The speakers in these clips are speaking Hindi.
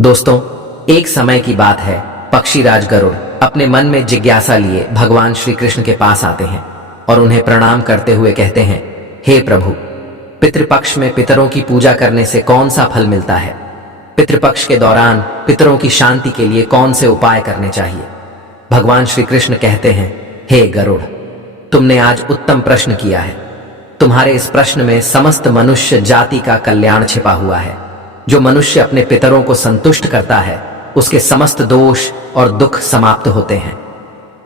दोस्तों, एक समय की बात है। पक्षीराज गरुड़ अपने मन में जिज्ञासा लिए भगवान श्री कृष्ण के पास आते हैं और उन्हें प्रणाम करते हुए कहते हैं, हे प्रभु, पितृपक्ष में पितरों की पूजा करने से कौन सा फल मिलता है? पितृपक्ष के दौरान पितरों की शांति के लिए कौन से उपाय करने चाहिए? भगवान श्री कृष्ण कहते हैं, हे गरुड़, तुमने आज उत्तम प्रश्न किया है। तुम्हारे इस प्रश्न में समस्त मनुष्य जाति का कल्याण छिपा हुआ है। जो मनुष्य अपने पितरों को संतुष्ट करता है, उसके समस्त दोष और दुख समाप्त होते हैं।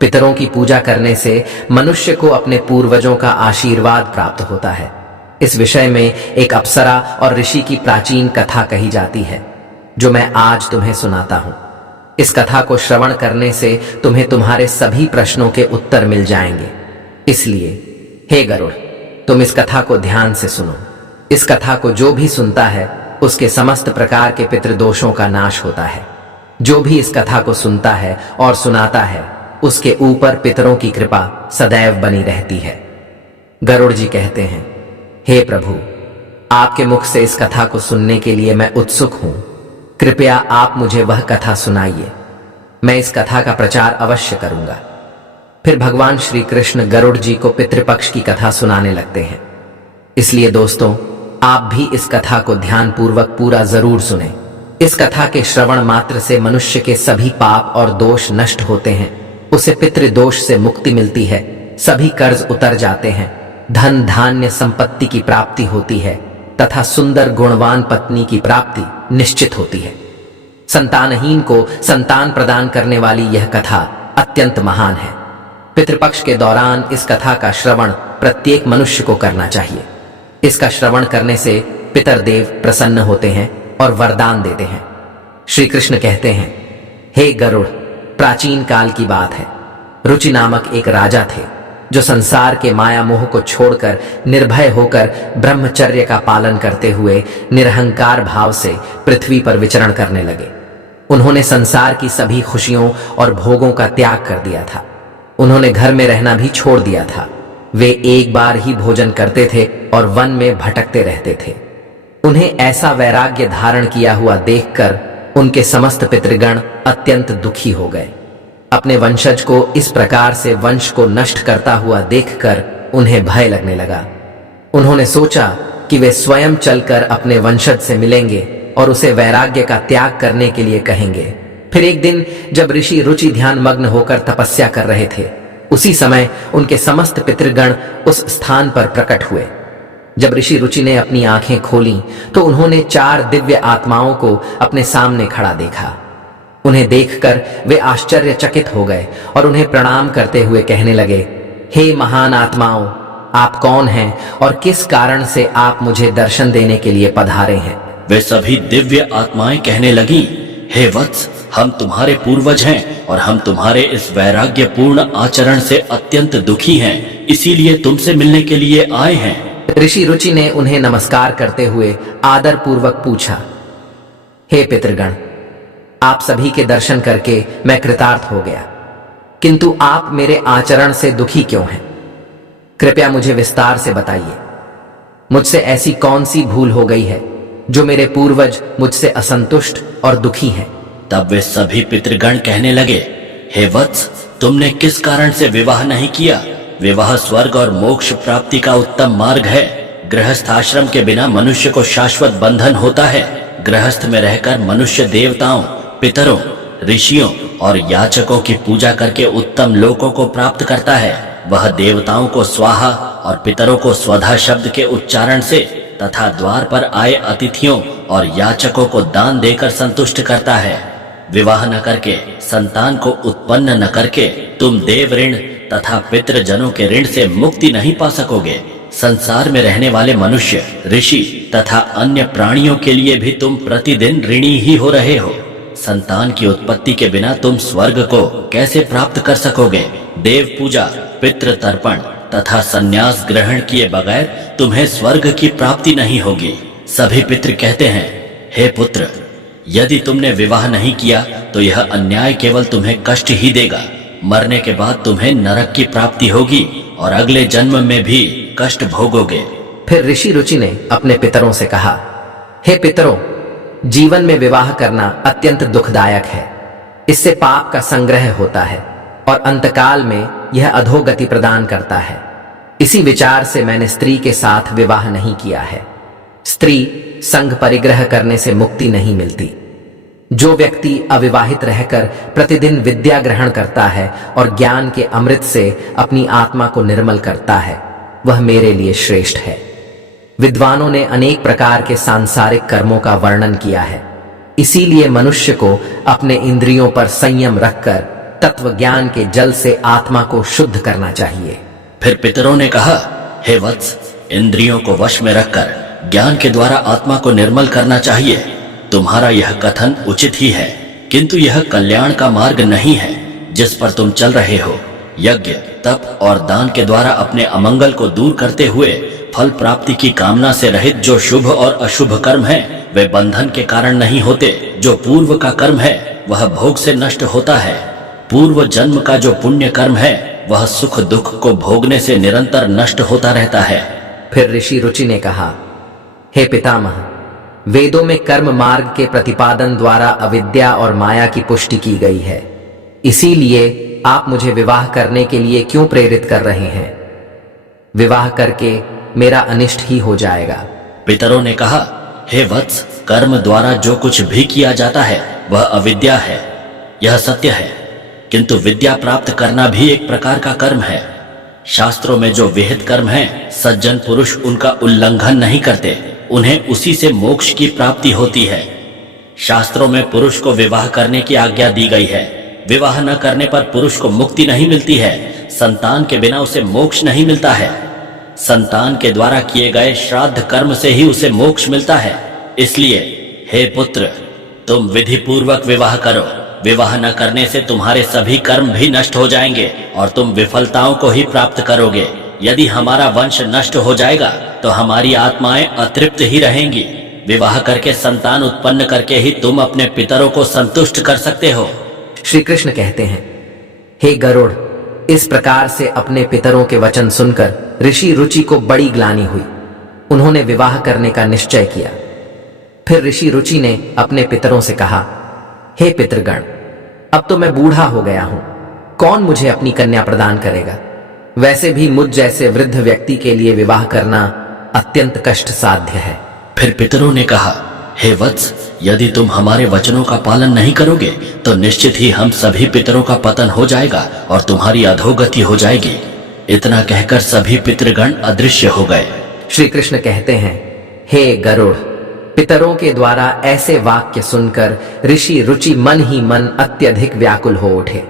पितरों की पूजा करने से मनुष्य को अपने पूर्वजों का आशीर्वाद प्राप्त होता है। इस विषय में एक अप्सरा और ऋषि की प्राचीन कथा कही जाती है, जो मैं आज तुम्हें सुनाता हूं। इस कथा को श्रवण करने से तुम्हें तुम्हारे सभी प्रश्नों के उत्तर मिल जाएंगे। इसलिए हे गरुड़, तुम इस कथा को ध्यान से सुनो। इस कथा को जो भी सुनता है, उसके समस्त प्रकार के पितृदोषों का नाश होता है। जो भी इस कथा को सुनता है और सुनाता है, उसके ऊपर पितरों की कृपा सदैव बनी रहती है। गरुड़ जी कहते हैं, हे प्रभु, आपके मुख से इस कथा को सुनने के लिए मैं उत्सुक हूं। कृपया आप मुझे वह कथा सुनाइए। मैं इस कथा का प्रचार अवश्य करूंगा। फिर भगवान श्री कृष्ण गरुड़ जी को पितृपक्ष की कथा सुनाने लगते हैं। इसलिए दोस्तों, आप भी इस कथा को ध्यानपूर्वक पूरा जरूर सुनें। इस कथा के श्रवण मात्र से मनुष्य के सभी पाप और दोष नष्ट होते हैं। उसे पितृदोष से मुक्ति मिलती है, सभी कर्ज उतर जाते हैं, धन धान्य संपत्ति की प्राप्ति होती है तथा सुंदर गुणवान पत्नी की प्राप्ति निश्चित होती है। संतानहीन को संतान प्रदान करने वाली यह कथा अत्यंत महान है। पितृपक्ष के दौरान इस कथा का श्रवण प्रत्येक मनुष्य को करना चाहिए। इसका श्रवण करने से पितरदेव प्रसन्न होते हैं और वरदान देते हैं। श्री कृष्ण कहते हैं, हे गरुड़, प्राचीन काल की बात है। रुचि नामक एक राजा थे, जो संसार के माया मोह को छोड़कर निर्भय होकर ब्रह्मचर्य का पालन करते हुए निरहंकार भाव से पृथ्वी पर विचरण करने लगे। उन्होंने संसार की सभी खुशियों और भोगों का त्याग कर दिया था। उन्होंने घर में रहना भी छोड़ दिया था। वे एक बार ही भोजन करते थे और वन में भटकते रहते थे। उन्हें ऐसा वैराग्य धारण किया हुआ देखकर उनके समस्त पितृगण अत्यंत दुखी हो गए। अपने वंशज को इस प्रकार से वंश को नष्ट करता हुआ देखकर उन्हें भय लगने लगा। उन्होंने सोचा कि वे स्वयं चलकर अपने वंशज से मिलेंगे और उसे वैराग्य का त्याग करने के लिए कहेंगे। फिर एक दिन जब ऋषि रुचि ध्यान मग्न होकर तपस्या कर रहे थे, उसी समय उनके समस्त पितृगण उस स्थान पर प्रकट हुए। जब ऋषि रुचि ने अपनी आंखें खोलीं, तो उन्होंने 4 दिव्य आत्माओं को अपने सामने खड़ा देखा। उन्हें देखकर वे आश्चर्यचकित हो गए और उन्हें प्रणाम करते हुए कहने लगे, हे महान आत्माओं, आप कौन हैं और किस कारण से आप मुझे दर्शन देने के लिए पधारे हैं? वे सभी दिव्य आत्माएं कहने लगी, हे वत्स, हम तुम्हारे पूर्वज हैं और हम तुम्हारे इस वैराग्य पूर्ण आचरण से अत्यंत दुखी हैं, इसीलिए तुमसे मिलने के लिए आए हैं। ऋषि रुचि ने उन्हें नमस्कार करते हुए आदर पूर्वक पूछा, हे पितृगण, आप सभी के दर्शन करके मैं कृतार्थ हो गया, किंतु आप मेरे आचरण से दुखी क्यों हैं? कृपया मुझे विस्तार से बताइए। मुझसे ऐसी कौन सी भूल हो गई है जो मेरे पूर्वज मुझसे असंतुष्ट और दुखी हैं? तब वे सभी पितृगण कहने लगे, हे वत्स, तुमने किस कारण से विवाह नहीं किया? विवाह स्वर्ग और मोक्ष प्राप्ति का उत्तम मार्ग है। गृहस्थ आश्रम के बिना मनुष्य को शाश्वत बंधन होता है। गृहस्थ में रहकर मनुष्य देवताओं, पितरों, ऋषियों और याचकों की पूजा करके उत्तम लोकों को प्राप्त करता है। वह देवताओं को स्वाहा और पितरों को स्वधा शब्द के उच्चारण से तथा द्वार पर आए अतिथियों और याचकों को दान देकर संतुष्ट करता है। विवाह न करके, संतान को उत्पन्न न करके तुम देव ऋण तथा पितृजनों के ऋण से मुक्ति नहीं पा सकोगे। संसार में रहने वाले मनुष्य, ऋषि तथा अन्य प्राणियों के लिए भी तुम प्रतिदिन ऋणी ही हो रहे हो। संतान की उत्पत्ति के बिना तुम स्वर्ग को कैसे प्राप्त कर सकोगे? देव पूजा, पितृ तर्पण तथा संन्यास ग्रहण किए बगैर तुम्हें स्वर्ग की प्राप्ति नहीं होगी। सभी पितृ कहते हैं, हे पुत्र, यदि तुमने विवाह नहीं किया तो यह अन्याय केवल तुम्हें कष्ट ही देगा। मरने के बाद तुम्हें नरक की प्राप्ति होगी और अगले जन्म में भी कष्ट भोगोगे। फिर ऋषि रुचि ने अपने पितरों से कहा, हे पितरों, जीवन में विवाह करना अत्यंत दुखदायक है। इससे पाप का संग्रह होता है और अंतकाल में यह अधोगति प्रदान करता है। इसी विचार से मैंने स्त्री के साथ विवाह नहीं किया है। स्त्री संग परिग्रह करने से मुक्ति नहीं मिलती। जो व्यक्ति अविवाहित रहकर प्रतिदिन विद्या ग्रहण करता है और ज्ञान के अमृत से अपनी आत्मा को निर्मल करता है, वह मेरे लिए श्रेष्ठ है। विद्वानों ने अनेक प्रकार के सांसारिक कर्मों का वर्णन किया है। इसीलिए मनुष्य को अपने इंद्रियों पर संयम रखकर तत्व ज्ञान के जल से आत्मा को शुद्ध करना चाहिए। फिर पितरों ने कहा, हे वत्स, इंद्रियों को वश में रखकर ज्ञान के द्वारा आत्मा को निर्मल करना चाहिए। तुम्हारा यह कथन उचित ही है, किंतु यह कल्याण का मार्ग नहीं है जिस पर तुम चल रहे हो। यज्ञ, तप और दान के द्वारा अपने अमंगल को दूर करते हुए फल प्राप्ति की कामना से रहित जो शुभ और अशुभ कर्म है, वे बंधन के कारण नहीं होते। जो पूर्व का कर्म है वह भोग से नष्ट होता है। पूर्व जन्म का जो पुण्य कर्म है वह सुख दुख को भोगने से निरंतर नष्ट होता रहता है। फिर ऋषि रुचि ने कहा, हे पितामह, वेदों में कर्म मार्ग के प्रतिपादन द्वारा अविद्या और माया की पुष्टि की गई है। इसीलिए आप मुझे विवाह करने के लिए क्यों प्रेरित कर रहे हैं? विवाह करके मेरा अनिष्ट ही हो जाएगा। पितरों ने कहा, हे वत्स, कर्म द्वारा जो कुछ भी किया जाता है वह अविद्या है, यह सत्य है। किंतु विद्या प्राप्त करना भी एक प्रकार का कर्म है। शास्त्रों में जो विहित कर्म है, सज्जन पुरुष उनका उल्लंघन नहीं करते, उन्हें उसी से मोक्ष की प्राप्ति होती है। शास्त्रों में पुरुष को विवाह करने की आज्ञा दी गई है। विवाह न करने पर पुरुष को मुक्ति नहीं मिलती है। संतान के बिना उसे मोक्ष नहीं मिलता है। संतान के द्वारा किए गए श्राद्ध कर्म से ही उसे मोक्ष मिलता है। इसलिए हे पुत्र, तुम विधि पूर्वक विवाह करो। विवाह न करने से तुम्हारे सभी कर्म भी नष्ट हो जाएंगे और तुम विफलताओं को ही प्राप्त करोगे। यदि हमारा वंश नष्ट हो जाएगा तो हमारी आत्माएं अतृप्त ही रहेंगी। विवाह करके संतान उत्पन्न करके ही तुम अपने पितरों को संतुष्ट कर सकते हो। श्री कृष्ण कहते हैं, हे गरुड़, इस प्रकार से अपने पितरों के वचन सुनकर ऋषि रुचि को बड़ी ग्लानि हुई। उन्होंने विवाह करने का निश्चय किया। फिर ऋषि रुचि ने अपने पितरों से कहा, हे पितृगण, अब तो मैं बूढ़ा हो गया हूं, कौन मुझे अपनी कन्या प्रदान करेगा? वैसे भी मुझ जैसे वृद्ध व्यक्ति के लिए विवाह करना अत्यंत कष्ट साध्य है। फिर पितरों ने कहा, हे वत्स, यदि तुम हमारे वचनों का पालन नहीं करोगे तो निश्चित ही हम सभी पितरों का पतन हो जाएगा और तुम्हारी अधोगति हो जाएगी। इतना कहकर सभी पितृगण अदृश्य हो गए। श्री कृष्ण कहते हैं, हे गरुड़, पितरों के द्वारा ऐसे वाक्य सुनकर ऋषि रुचि मन ही मन अत्यधिक व्याकुल हो उठे।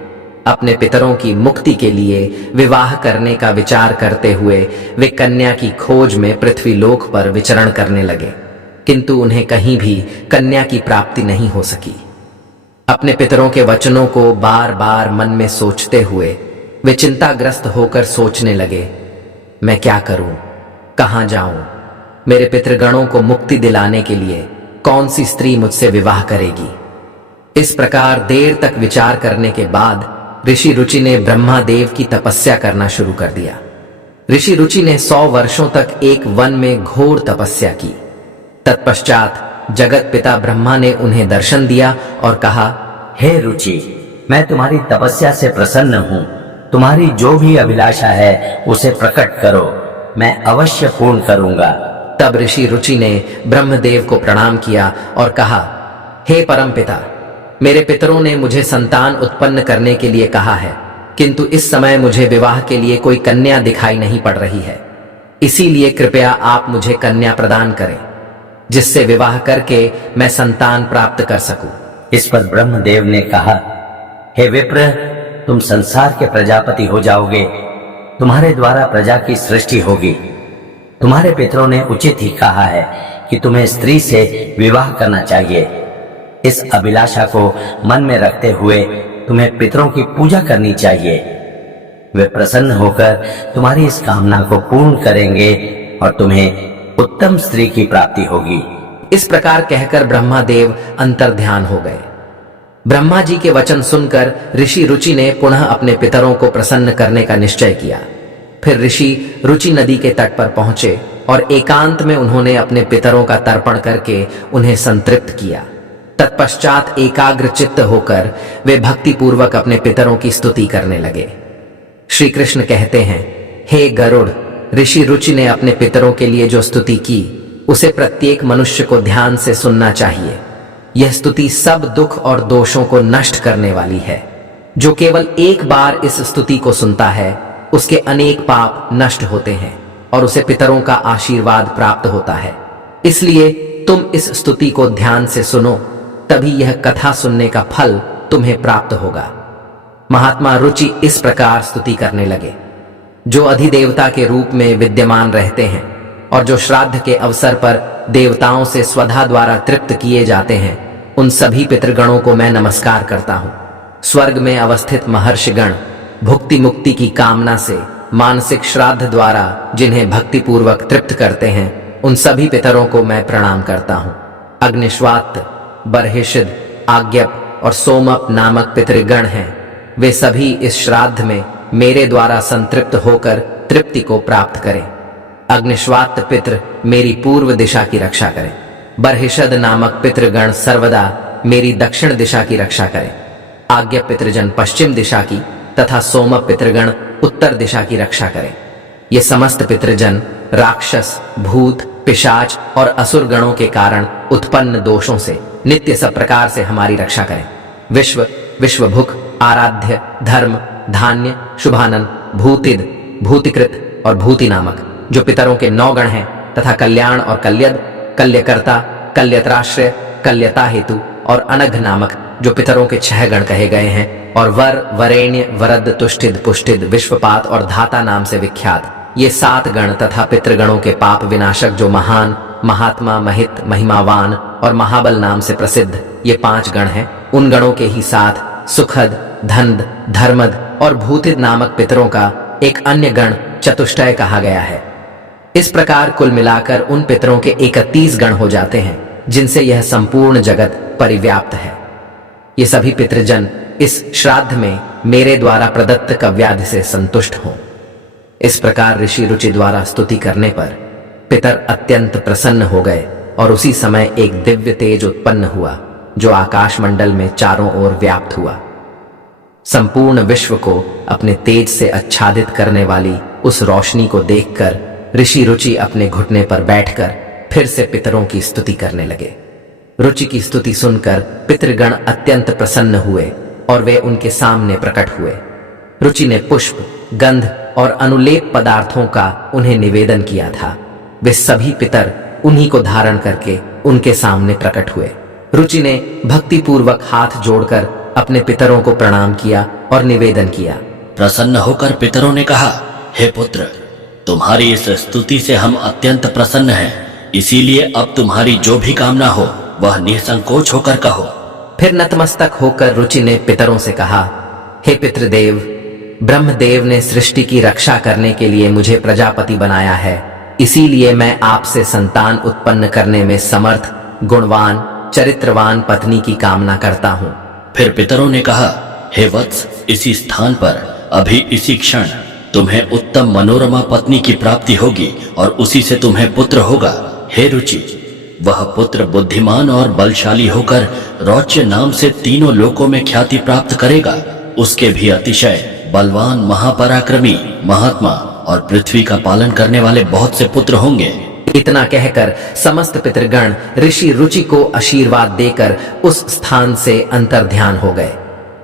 अपने पितरों की मुक्ति के लिए विवाह करने का विचार करते हुए वे कन्या की खोज में पृथ्वी लोक पर विचरण करने लगे, किंतु उन्हें कहीं भी कन्या की प्राप्ति नहीं हो सकी। अपने पितरों के वचनों को बार बार मन में सोचते हुए वे चिंताग्रस्त होकर सोचने लगे, मैं क्या करूं, कहां जाऊं? मेरे पितृगणों को मुक्ति दिलाने के लिए कौन सी स्त्री मुझसे विवाह करेगी? इस प्रकार देर तक विचार करने के बाद ऋषि रुचि ने ब्रह्मा देव की तपस्या करना शुरू कर दिया। ऋषि रुचि ने 100 वर्षों तक एक वन में घोर तपस्या की। तत्पश्चात जगत पिता ब्रह्मा ने उन्हें दर्शन दिया और कहा, हे रुचि, मैं तुम्हारी तपस्या से प्रसन्न हूँ। तुम्हारी जो भी अभिलाषा है उसे प्रकट करो, मैं अवश्य पूर्ण करूंगा। तब ऋषि रुचि ने ब्रह्मदेव को प्रणाम किया और कहा, हे परमपिता, मेरे पितरों ने मुझे संतान उत्पन्न करने के लिए कहा है, किंतु इस समय मुझे विवाह के लिए कोई कन्या दिखाई नहीं पड़ रही है। इसीलिए कृपया आप मुझे कन्या प्रदान करें, जिससे विवाह करके मैं संतान प्राप्त कर सकूं। इस पर ब्रह्मदेव ने कहा, हे विप्र, तुम संसार के प्रजापति हो जाओगे। तुम्हारे द्वारा प्रजा की सृष्टि होगी। तुम्हारे पितरों ने उचित ही कहा है कि तुम्हें स्त्री से विवाह करना चाहिए। इस अभिलाषा को मन में रखते हुए तुम्हें पितरों की पूजा करनी चाहिए। वे प्रसन्न होकर तुम्हारी इस कामना को पूर्ण करेंगे और तुम्हें उत्तम स्त्री की प्राप्ति होगी। इस प्रकार कहकर ब्रह्मादेव अंतर्ध्यान हो गए। ब्रह्मा जी के वचन सुनकर ऋषि रुचि ने पुनः अपने पितरों को प्रसन्न करने का निश्चय किया। फिर ऋषि रुचि नदी के तट पर पहुंचे और एकांत में उन्होंने अपने पितरों का तर्पण करके उन्हें संतृप्त किया। तत्पश्चात एकाग्र चित्त होकर वे भक्ति पूर्वक अपने पितरों की स्तुति करने लगे। श्री कृष्ण कहते हैं, हे गरुड़, ऋषि रुचि ने अपने पितरों के लिए जो स्तुति की उसे प्रत्येक मनुष्य को ध्यान से सुनना चाहिए। यह स्तुति सब दुख और दोषों को नष्ट करने वाली है। जो केवल एक बार इस स्तुति को सुनता है उसके अनेक पाप नष्ट होते हैं और उसे पितरों का आशीर्वाद प्राप्त होता है। इसलिए तुम इस स्तुति को ध्यान से सुनो, तभी यह कथा सुनने का फल तुम्हें प्राप्त होगा। महात्मा रुचि इस प्रकार स्तुति करने लगे। जो अधिदेवता के रूप में विद्यमान रहते हैं और जो श्राद्ध के अवसर पर देवताओं से स्वधा द्वारा तृप्त किए जाते हैं, उन सभी पितृगणों को मैं नमस्कार करता हूं। स्वर्ग में अवस्थित महर्षिगण भुक्ति मुक्ति की कामना से मानसिक श्राद्ध द्वारा जिन्हें भक्ति पूर्वक तृप्त करते हैं, उन सभी पितरों को मैं प्रणाम करता हूं। अग्निश्वात, बर्हिषद, आज्ञप और सोमप नामक पितृगण हैं। वे सभी इस श्राद्ध में मेरे द्वारा संतृप्त होकर तृप्ति को प्राप्त करें। अग्निश्वात पितृ मेरी पूर्व दिशा की रक्षा करें। बर्हिषद नामक पितृगण सर्वदा मेरी दक्षिण दिशा की रक्षा करें। आज्ञ पितृजन पश्चिम दिशा की तथा सोमप पितृगण उत्तर दिशा की रक्षा करें। ये समस्त पितृजन राक्षस, भूत, पिशाच और असुर गणों के कारण उत्पन्न दोषों से नित्य सब प्रकार से हमारी रक्षा करें। विश्व, विश्वभुक, आराध्य, धर्म, धान्य, शुभानन, भूतिद, भूतिकृत और भूति नामक जो पितरों के 9 गण हैं तथा कल्याण और कल्यद, कल्यकर्ता, कल्यत्राश्रय, कल्यता हेतु और अनघ नामक जो पितरों के 6 गण कहे गए हैं, और वर, वरेण्य, वरद, तुष्टिद, पुष्टिद, विश्वपात और धाता नाम से विख्यात ये 7 गण तथा पितृगणों के पाप विनाशक जो महान, महात्मा, महित, महिमावान और महाबल नाम से प्रसिद्ध ये 5 गण हैं, उन गणों के ही साथ सुखद, धनद, धर्मद और भूतिद नामक पितरों का एक अन्य गण चतुष्टय कहा गया है। इस प्रकार कुल मिलाकर उन पितरों के 31 गण हो जाते हैं जिनसे यह संपूर्ण जगत परिव्याप्त है। ये सभी पितृजन इस श्राद्ध में मेरे द्वारा प्रदत्त कव्याधि से संतुष्ट हों। इस प्रकार ऋषि रुचि द्वारा स्तुति करने पर पितर अत्यंत प्रसन्न हो गए और उसी समय एक दिव्य तेज उत्पन्न हुआ जो आकाश मंडल में चारों ओर व्याप्त हुआ। संपूर्ण विश्व को अपने तेज से आच्छादित करने वाली उस रोशनी को देखकर ऋषि रुचि अपने घुटने पर बैठकर फिर से पितरों की स्तुति करने लगे। रुचि की स्तुति सुनकर पितृगण अत्यंत प्रसन्न हुए और वे उनके सामने प्रकट हुए। रुचि ने पुष्प, गंध और अनुलेप पदार्थों का उन्हें निवेदन किया था। वे सभी पितर उन्हीं को धारण करके उनके सामने प्रकट हुए। रुचि ने भक्ति पूर्वक हाथ जोड़कर अपने पितरों को प्रणाम किया और निवेदन किया। प्रसन्न होकर पितरों ने कहा, हे पुत्र, तुम्हारी इस स्तुति से हम अत्यंत प्रसन्न हैं, इसीलिए अब तुम्हारी जो भी कामना हो वह निसंकोच होकर कहो। फिर नतमस्तक होकर रुचि ने पितरों से कहा, हे पितृदेव, ब्रह्मदेव ने सृष्टि की रक्षा करने के लिए मुझे प्रजापति बनाया है, इसीलिए मैं आपसे संतान उत्पन्न करने में समर्थ, गुणवान, चरित्रवान पत्नी की कामना करता हूं। फिर पितरों ने कहा, हे वत्स, इसी स्थान पर अभी इसी क्षण तुम्हें उत्तम मनोरमा पत्नी की प्राप्ति होगी और उसी से तुम्हें पुत्र होगा। हे रुचि, वह पुत्र बुद्धिमान और बलशाली होकर रौच्य नाम से तीनों लोकों में ख्याति प्राप्त करेगा। उसके भी अतिशय बलवान, महापराक्रमी, महात्मा और पृथ्वी का पालन करने वाले बहुत से पुत्र होंगे। इतना कहकर समस्त पितृगण ऋषि रुचि को आशीर्वाद देकर उस स्थान से अंतर्ध्यान हो गए।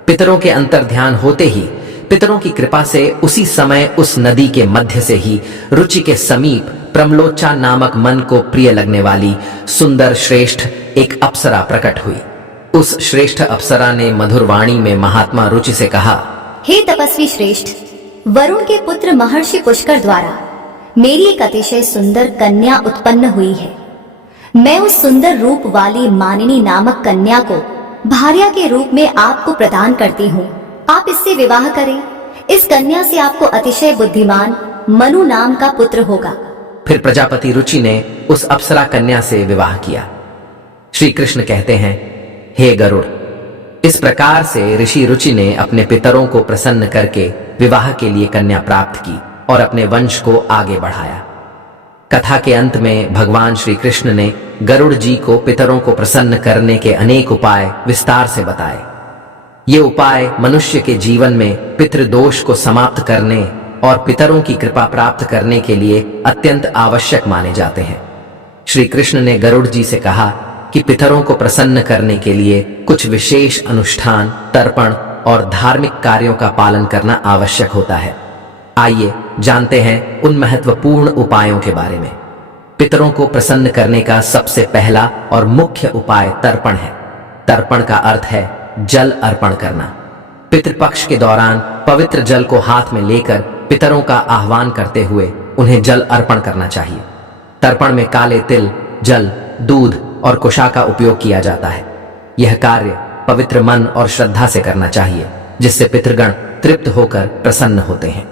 पितरों के अंतर्ध्यान होते ही पितरों की कृपा से उसी समय उस नदी के मध्य से ही रुचि के समीप प्रमलोचा नामक मन को प्रिय लगने वाली सुंदर श्रेष्ठ एक अप्सरा प्रकट हुई। उस श्रेष्ठ अप्सरा ने मधुर वाणी में महात्मा रुचि से कहा, हे तपस्वी श्रेष्ठ, वरुण के पुत्र महर्षि पुष्कर द्वारा मेरी एक अतिशय सुंदर कन्या उत्पन्न हुई है। मैं उस सुंदर रूप वाली मानिनी नामक कन्या को भार्या के रूप में आपको प्रदान करती हूँ। आप इससे विवाह करें। इस कन्या से आपको अतिशय बुद्धिमान मनु नाम का पुत्र होगा। फिर प्रजापति रुचि ने उस अप्सरा कन्या से विवाह किया। श्री कृष्ण कहते हैं, हे गरुड़, इस प्रकार से ऋषि रुचि ने अपने पितरों को प्रसन्न करके विवाह के लिए कन्या प्राप्त की और अपने वंश को आगे बढ़ाया। कथा के अंत में भगवान श्री कृष्ण ने गरुड़ जी को पितरों को प्रसन्न करने के अनेक उपाय विस्तार से बताए। ये उपाय मनुष्य के जीवन में पितृदोष को समाप्त करने और पितरों की कृपा प्राप्त करने के लिए अत्यंत आवश्यक माने जाते हैं। श्री कृष्ण ने गरुड़ जी से कहा कि पितरों को प्रसन्न करने के लिए कुछ विशेष अनुष्ठान, तर्पण और धार्मिक कार्यों का पालन करना आवश्यक होता है। आइए जानते हैं उन महत्वपूर्ण उपायों के बारे में। पितरों को प्रसन्न करने का सबसे पहला और मुख्य उपाय तर्पण है। तर्पण का अर्थ है जल अर्पण करना। पितृपक्ष के दौरान पवित्र जल को हाथ में लेकर पितरों का आह्वान करते हुए उन्हें जल अर्पण करना चाहिए। तर्पण में काले तिल, जल, दूध और कुशा का उपयोग किया जाता है। यह कार्य पवित्र मन और श्रद्धा से करना चाहिए, जिससे पितृगण तृप्त होकर प्रसन्न होते हैं।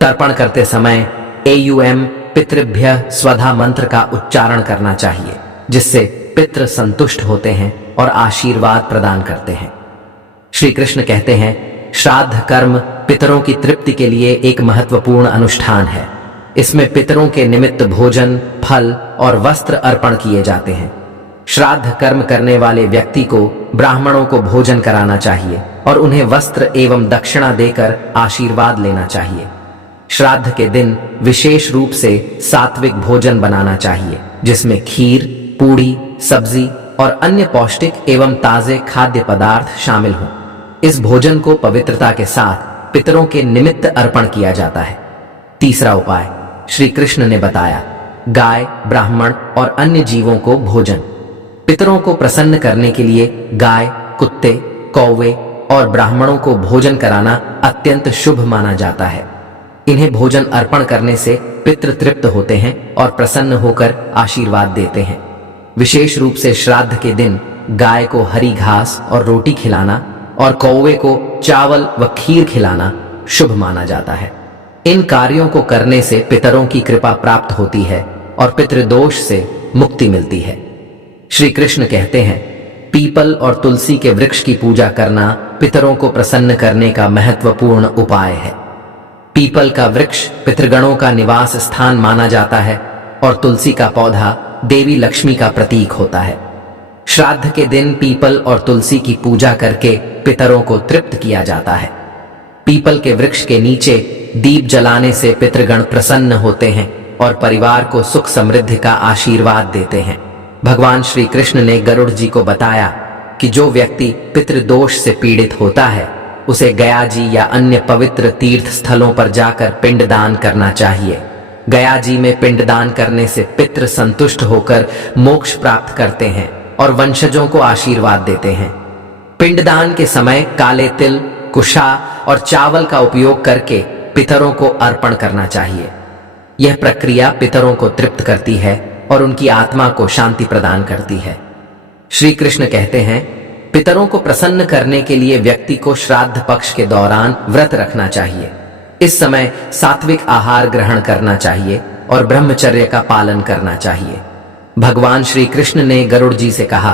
तर्पण करते समय AUM पितृभ्य स्वधा मंत्र का उच्चारण करना चाहिए, जिससे पितृ संतुष्ट होते हैं और आशीर्वाद प्रदान करते हैं। श्री कृष्ण कहते हैं, श्राद्ध कर्म पितरों की तृप्ति के लिए एक महत्वपूर्ण अनुष्ठान है। इसमें पितरों के निमित्त भोजन, फल और वस्त्र अर्पण किए जाते हैं। श्राद्ध कर्म करने वाले व्यक्ति को ब्राह्मणों को भोजन कराना चाहिए और उन्हें वस्त्र एवं दक्षिणा देकर आशीर्वाद लेना चाहिए। श्राद्ध के दिन विशेष रूप से सात्विक भोजन बनाना चाहिए, जिसमें खीर, पूड़ी, सब्जी और अन्य पौष्टिक एवं ताजे खाद्य पदार्थ शामिल हों। इस भोजन को पवित्रता के साथ पितरों के निमित्त अर्पण किया जाता है। तीसरा उपाय श्री कृष्ण ने बताया, गाय, ब्राह्मण और अन्य जीवों को भोजन। पितरों को प्रसन्न करने के लिए गाय, कुत्ते, कौवे और ब्राह्मणों को भोजन कराना अत्यंत शुभ माना जाता है। इन्हें भोजन अर्पण करने से पितृ तृप्त होते हैं और प्रसन्न होकर आशीर्वाद देते हैं। विशेष रूप से श्राद्ध के दिन गाय को हरी घास और रोटी खिलाना और कौवे को चावल व खीर खिलाना शुभ माना जाता है। इन कार्यों को करने से पितरों की कृपा प्राप्त होती है और पितृदोष से मुक्ति मिलती है। श्री कृष्ण कहते हैं, पीपल और तुलसी के वृक्ष की पूजा करना पितरों को प्रसन्न करने का महत्वपूर्ण उपाय है। पीपल का वृक्ष पितृगणों का निवास स्थान माना जाता है और तुलसी का पौधा देवी लक्ष्मी का प्रतीक होता है। श्राद्ध के दिन पीपल और तुलसी की पूजा करके पितरों को तृप्त किया जाता है। पीपल के वृक्ष के नीचे दीप जलाने से पितृगण प्रसन्न होते हैं और परिवार को सुख समृद्धि का आशीर्वाद देते हैं। भगवान श्री कृष्ण ने गरुड़ जी को बताया कि जो व्यक्ति पितृदोष से पीड़ित होता है, उसे गया जी या अन्य पवित्र तीर्थ स्थलों पर जाकर पिंडदान करना चाहिए। गया जी में पिंडदान करने से पितृ संतुष्ट होकर मोक्ष प्राप्त करते हैं और वंशजों को आशीर्वाद देते हैं। पिंडदान के समय काले तिल, कुशा और चावल का उपयोग करके पितरों को अर्पण करना चाहिए। यह प्रक्रिया पितरों को तृप्त करती है और उनकी आत्मा को शांति प्रदान करती है। श्री कृष्ण कहते हैं, पितरों को प्रसन्न करने के लिए व्यक्ति को श्राद्ध पक्ष के दौरान व्रत रखना चाहिए। इस समय सात्विक आहार ग्रहण करना चाहिए और ब्रह्मचर्य का पालन करना चाहिए। भगवान श्री कृष्ण ने गरुड़ जी से कहा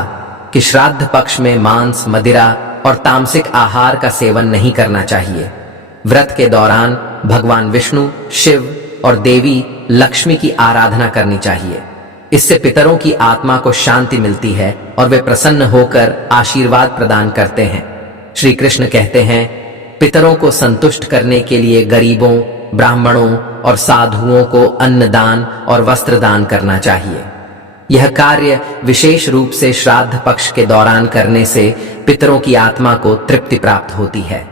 कि श्राद्ध पक्ष में मांस, मदिरा और तामसिक आहार का सेवन नहीं करना चाहिए। व्रत के दौरान भगवान विष्णु, शिव और देवी लक्ष्मी की आराधना करनी चाहिए। इससे पितरों की आत्मा को शांति मिलती है और वे प्रसन्न होकर आशीर्वाद प्रदान करते हैं। श्री कृष्ण कहते हैं, पितरों को संतुष्ट करने के लिए गरीबों, ब्राह्मणों और साधुओं को अन्न दान और वस्त्र दान करना चाहिए। यह कार्य विशेष रूप से श्राद्ध पक्ष के दौरान करने से पितरों की आत्मा को तृप्ति प्राप्त होती है।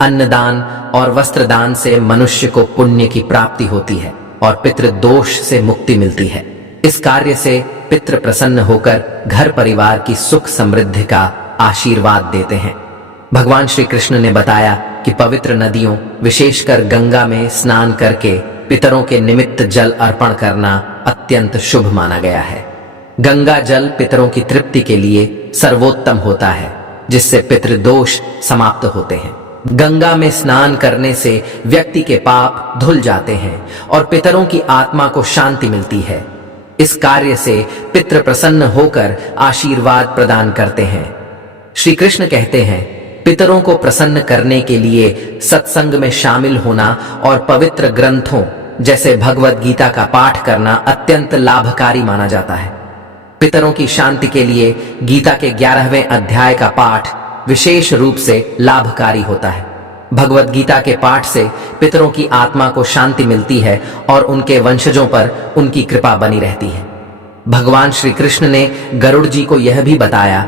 अन्नदान और वस्त्र दान से मनुष्य को पुण्य की प्राप्ति होती है और पितृ दोष से मुक्ति मिलती है। इस कार्य से पितृ प्रसन्न होकर घर परिवार की सुख समृद्धि का आशीर्वाद देते हैं। भगवान श्री कृष्ण ने बताया कि पवित्र नदियों, विशेषकर गंगा में स्नान करके पितरों के निमित्त जल अर्पण करना अत्यंत शुभ माना गया है। गंगा जल पितरों की तृप्ति के लिए सर्वोत्तम होता है, जिससे पितृदोष समाप्त होते हैं। गंगा में स्नान करने से व्यक्ति के पाप धुल जाते हैं और पितरों की आत्मा को शांति मिलती है। इस कार्य से पितृ प्रसन्न होकर आशीर्वाद प्रदान करते हैं। श्री कृष्ण कहते हैं, पितरों को प्रसन्न करने के लिए सत्संग में शामिल होना और पवित्र ग्रंथों, जैसे भगवत गीता का पाठ करना अत्यंत लाभकारी माना जाता है। पितरों की शांति के लिए गीता के 11वें अध्याय का पाठ विशेष रूप से लाभकारी होता है। भगवत गीता के पाठ से पितरों की आत्मा को शांति मिलती है और उनके वंशजों पर उनकी कृपा बनी रहती है। भगवान श्री कृष्ण ने गरुड़ जी को यह भी बताया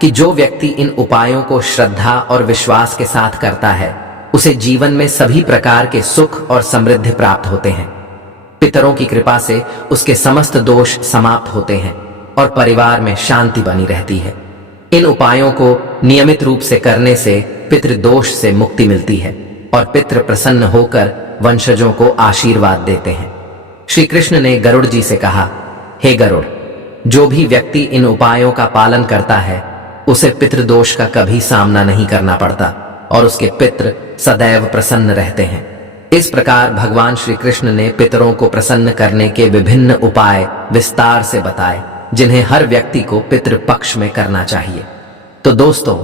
कि जो व्यक्ति इन उपायों को श्रद्धा और विश्वास के साथ करता है उसे जीवन में सभी प्रकार के सुख और समृद्धि प्राप्त होते हैं। पितरों की कृपा से उसके समस्त दोष समाप्त होते हैं और परिवार में शांति बनी रहती है। इन उपायों को नियमित रूप से करने से पितृदोष से मुक्ति मिलती है और पितृ प्रसन्न होकर वंशजों को आशीर्वाद देते हैं। श्री कृष्ण ने गरुड़ जी से कहा, हे गरुड़, जो भी व्यक्ति इन उपायों का पालन करता है उसे पितृदोष का कभी सामना नहीं करना पड़ता और उसके पितृ सदैव प्रसन्न रहते हैं। इस प्रकार भगवान श्री कृष्ण ने पितरों को प्रसन्न करने के विभिन्न उपाय विस्तार से बताए जिन्हें हर व्यक्ति को पितृपक्ष में करना चाहिए। तो दोस्तों,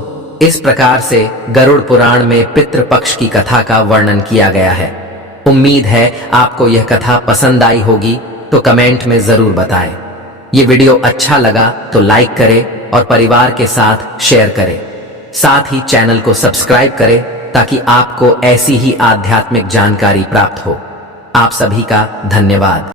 इस प्रकार से गरुड़ पुराण में पितृपक्ष की कथा का वर्णन किया गया है। उम्मीद है आपको यह कथा पसंद आई होगी, तो कमेंट में जरूर बताएं। ये वीडियो अच्छा लगा तो लाइक करें और परिवार के साथ शेयर करें। साथ ही चैनल को सब्सक्राइब करें ताकि आपको ऐसी ही आध्यात्मिक जानकारी प्राप्त हो। आप सभी का धन्यवाद।